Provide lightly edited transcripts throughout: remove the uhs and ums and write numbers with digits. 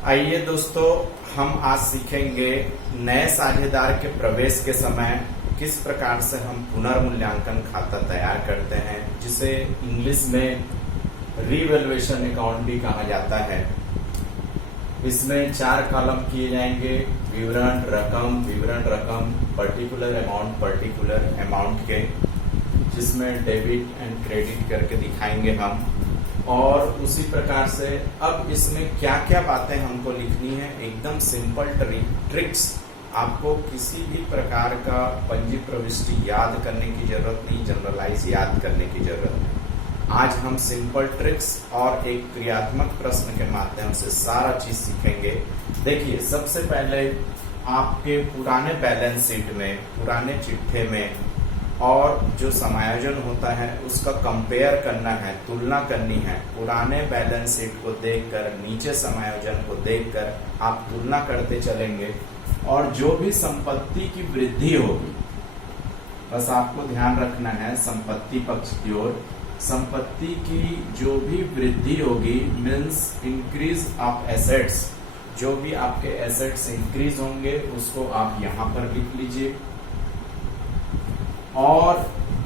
आइए दोस्तों, हम आज सीखेंगे नए साझेदार के प्रवेश के समय किस प्रकार से हम पुनर्मूल्यांकन खाता तैयार करते हैं, जिसे इंग्लिश में रीवैल्यूएशन अकाउंट भी कहा जाता है। इसमें 4 कॉलम किए जाएंगे: विवरण रकम, पर्टिकुलर अमाउंट के, जिसमें डेबिट एंड क्रेडिट करके दिखाएंगे हम। और उसी प्रकार से अब इसमें क्या क्या बातें हमको लिखनी है, एकदम सिंपल ट्रिक्स। आपको किसी भी प्रकार का पंजी प्रविष्टि याद करने की जरूरत नहीं, जनरलाइज याद करने की जरूरत नहीं। आज हम सिंपल ट्रिक्स और एक क्रियात्मक प्रश्न के माध्यम से सारा चीज सीखेंगे। देखिए, सबसे पहले आपके पुराने बैलेंस शीट में, पुराने चिट्ठे में और जो समायोजन होता है उसका कंपेयर करना है, तुलना करनी है। पुराने बैलेंस शीट को देखकर, नीचे समायोजन को देखकर आप तुलना करते चलेंगे और जो भी संपत्ति की वृद्धि होगी, बस आपको ध्यान रखना है संपत्ति पक्ष की ओर, संपत्ति की जो भी वृद्धि होगी मीन्स इंक्रीज ऑफ एसेट्स, जो भी आपके एसेट्स इंक्रीज होंगे उसको आप यहाँ पर लिख लीजिए। और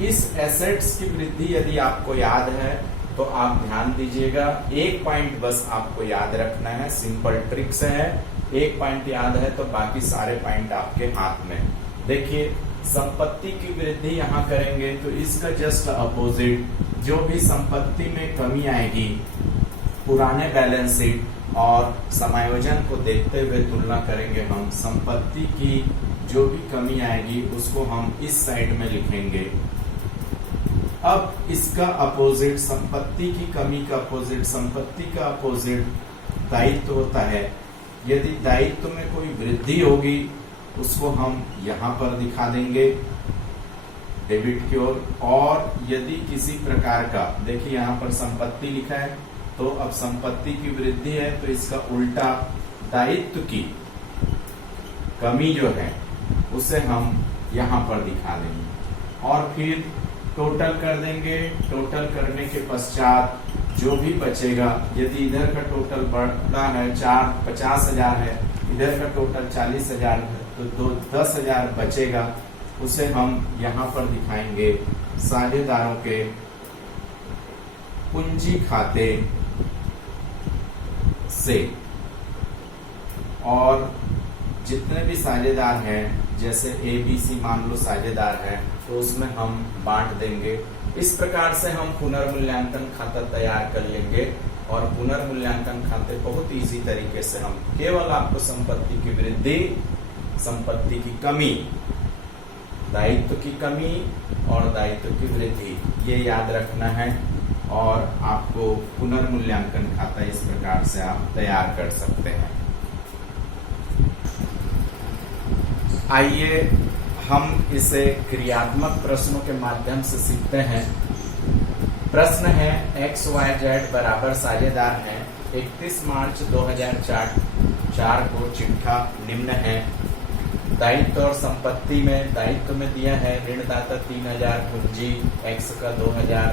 इस एसेट्स की वृद्धि यदि आपको याद है तो आप ध्यान दीजिएगा, एक पॉइंट बस आपको याद रखना है, सिंपल ट्रिक्स है। एक पॉइंट याद है तो बाकी सारे पॉइंट आपके हाथ में। देखिए, संपत्ति की वृद्धि यहाँ करेंगे तो इसका जस्ट अपोजिट, जो भी संपत्ति में कमी आएगी, पुराने बैलेंस शीट और समायोजन को देखते हुए तुलना करेंगे हम। संपत्ति की जो भी कमी आएगी उसको हम इस साइड में लिखेंगे। अब इसका अपोजिट, संपत्ति की कमी का अपोजिट, संपत्ति का अपोजिट दायित्व होता है। यदि दायित्व में कोई वृद्धि होगी उसको हम यहाँ पर दिखा देंगे डेबिट की ओर। और यदि किसी प्रकार का, देखिए यहाँ पर संपत्ति लिखा है तो अब संपत्ति की वृद्धि है तो इसका उल्टा दायित्व की कमी जो है उसे हम यहाँ पर दिखा देंगे और फिर टोटल कर देंगे। टोटल करने के पश्चात जो भी बचेगा, यदि इधर का टोटल बढ़ा है 50,000 है, इधर का टोटल 40,000 है, तो 10,000 बचेगा, उसे हम यहाँ पर दिखाएंगे साझेदारों के पूंजी खाते से। और जितने भी साझेदार हैं, जैसे ABC मान लो साझेदार है, तो उसमें हम बांट देंगे। इस प्रकार से हम पुनर्मूल्यांकन खाता तैयार कर लेंगे। और पुनर्मूल्यांकन खाते बहुत इजी तरीके से हम, केवल आपको संपत्ति की वृद्धि, संपत्ति की कमी, दायित्व की कमी और दायित्व की वृद्धि, ये याद रखना है और आपको पुनर्मूल्यांकन खाता इस प्रकार से आप तैयार कर सकते हैं। आइए हम इसे क्रियात्मक प्रश्नों के माध्यम से सीखते हैं। प्रश्न है, XYZ बराबर साझेदार हैं। 31 मार्च 2004 को चिट्ठा निम्न है। दायित्व और संपत्ति में, दायित्व में दिया है ऋणदाता 3,000, पूंजी X का 2,000,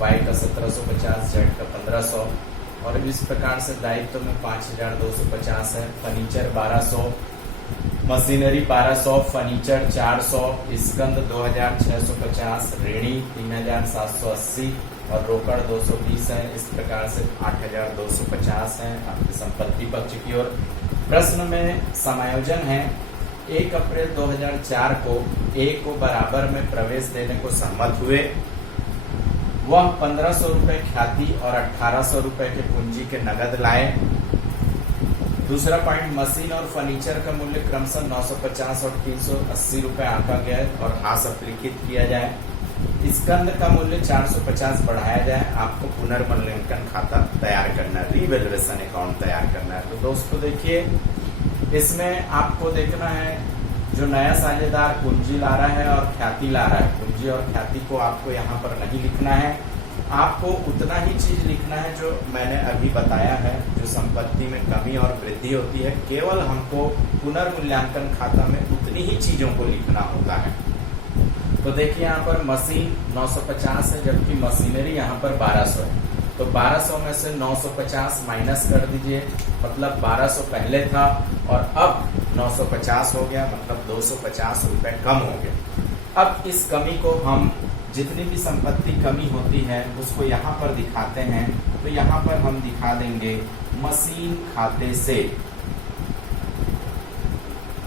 Y का 1,750, Z का 1,500। और इस प्रकार से दायित्व में 5,250 है, फर्नीचर 1,200, मशीनरी 1,200, फर्नीचर 400, स्कंद 2,650, ऋणी 3,780 और रोकड़ 220 है। इस प्रकार से 8,250 है आपकी संपत्ति पक्ष की ओर। प्रश्न में समायोजन है, 1 अप्रैल 2004 को A को बराबर में प्रवेश देने को सहमत हुए। वह 1,500 रुपए ख्याति और 1,800 रुपए के पूंजी के नगद लाए। दूसरा पॉइंट, मशीन और फर्नीचर का मूल्य क्रमशः 950 और 380 रुपए आंका गया और हास अपलिखित किया जाए। स्कंद का मूल्य 450 बढ़ाया जाए। आपको पुनर्मूल्यांकन खाता तैयार करना है, रीवैल्यूएशन अकाउंट तैयार करना है। तो दोस्तों देखिए, इसमें आपको देखना है जो नया साझेदार पूंजी ला रहा है और ख्याति ला रहा है। पूंजी और ख्याति को आपको यहाँ पर नहीं लिखना है, आपको उतना ही चीज लिखना है जो मैंने अभी बताया है। जो संपत्ति में कमी और वृद्धि होती है, केवल हमको पुनर्मूल्यांकन खाता में उतनी ही चीजों को लिखना होता है। तो देखिए यहाँ पर मशीन 950 है, जबकि मशीनरी यहाँ पर 1,200 है। तो 1200 में से 950 माइनस कर दीजिए, मतलब 1200 पहले था और अब 950 हो गया, मतलब 250 रुपए कम हो गया। अब इस कमी को हम, जितनी भी संपत्ति कमी होती है उसको यहाँ पर दिखाते हैं। तो यहाँ पर हम दिखा देंगे मशीन खाते से,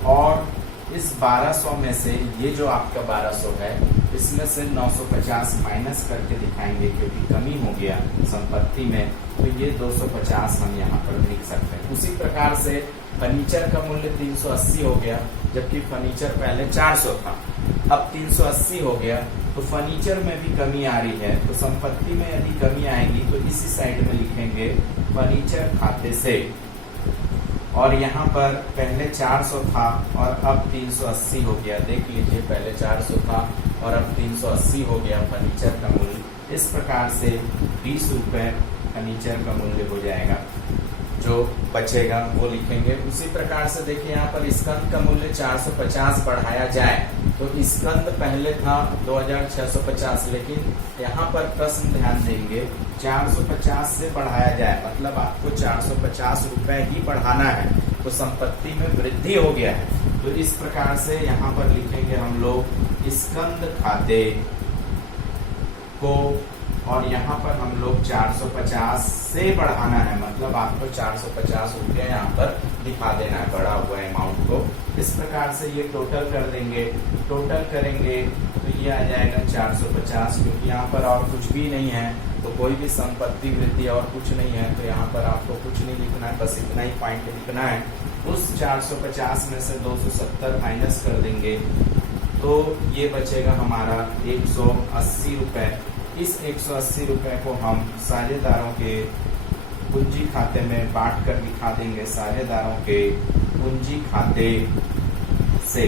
और इस 1200 में से ये जो आपका 1200 है इसमें से 950 माइनस करके दिखाएंगे, क्योंकि कमी हो गया संपत्ति में, तो ये 250 हम यहाँ पर लिख सकते हैं। उसी प्रकार से फर्नीचर का मूल्य 380 हो गया, जबकि फर्नीचर पहले 400 था, अब 380 हो गया। तो फर्नीचर में भी कमी आ रही है, तो संपत्ति में यदि कमी आएगी तो इसी साइड में लिखेंगे फर्नीचर खाते से। और यहाँ पर पहले 400 था और अब 380 हो गया। देख लीजिए, पहले 400 था और अब 380 हो गया फर्नीचर का मूल्य। इस प्रकार से 20 रुपए फर्नीचर का मूल्य हो जाएगा, जो बचेगा वो लिखेंगे। उसी प्रकार से देखिए यहाँ पर स्कंद का मूल्य 450 बढ़ाया जाए, तो स्कंद पहले था 2650, लेकिन यहाँ पर प्रश्न ध्यान देंगे 450 से बढ़ाया जाए, मतलब आपको 450 रुपए ही बढ़ाना है, तो संपत्ति में वृद्धि हो गया है। तो इस प्रकार से यहाँ पर लिखेंगे हम लोग स्कंद खाते को, और यहाँ पर हम लोग 450 से बढ़ाना है, मतलब आपको 450 रुपया यहाँ पर दिखा देना है, बढ़ा हुआ अमाउंट को। इस प्रकार से ये टोटल कर देंगे, टोटल करेंगे तो ये आ जाएगा 450, क्योंकि यहाँ पर और कुछ भी नहीं है, तो कोई भी संपत्ति वृद्धि और कुछ नहीं है, तो यहाँ पर आपको कुछ नहीं लिखना है, बस इतना ही पॉइंट लिखना है। उस 450 में से 270 माइनस कर देंगे, तो ये बचेगा हमारा 180 रुपए। इस 180 रुपए को हम साझेदारों के पूंजी खाते में बांट कर दिखा देंगे, साझेदारों के पूंजी खाते से।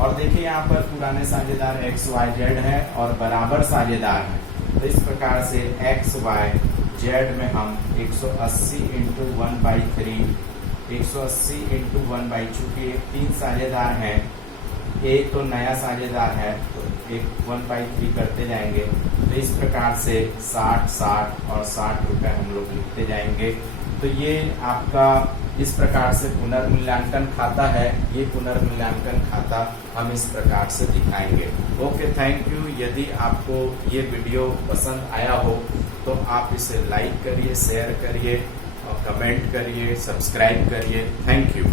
और देखिए यहाँ पर पुराने साझेदार XYZ है और बराबर साझेदार है, तो इस प्रकार से XYZ में हम 180 इंटू 1/3, 180 इंटू 1/, चूंकि 3 साझेदार हैं, एक तो नया साझेदार है, तो एक 1/3 करते जाएंगे। तो इस प्रकार से 60, 60 और 60 रुपए हम लोग लिखते जाएंगे। तो ये आपका इस प्रकार से पुनर्मूल्यांकन खाता है। ये पुनर्मूल्यांकन खाता हम इस प्रकार से दिखाएंगे। Okay, thank you. यदि आपको ये वीडियो पसंद आया हो तो आप इसे लाइक करिए, शेयर करिए और कमेंट करिए, सब्सक्राइब करिए। Thank you.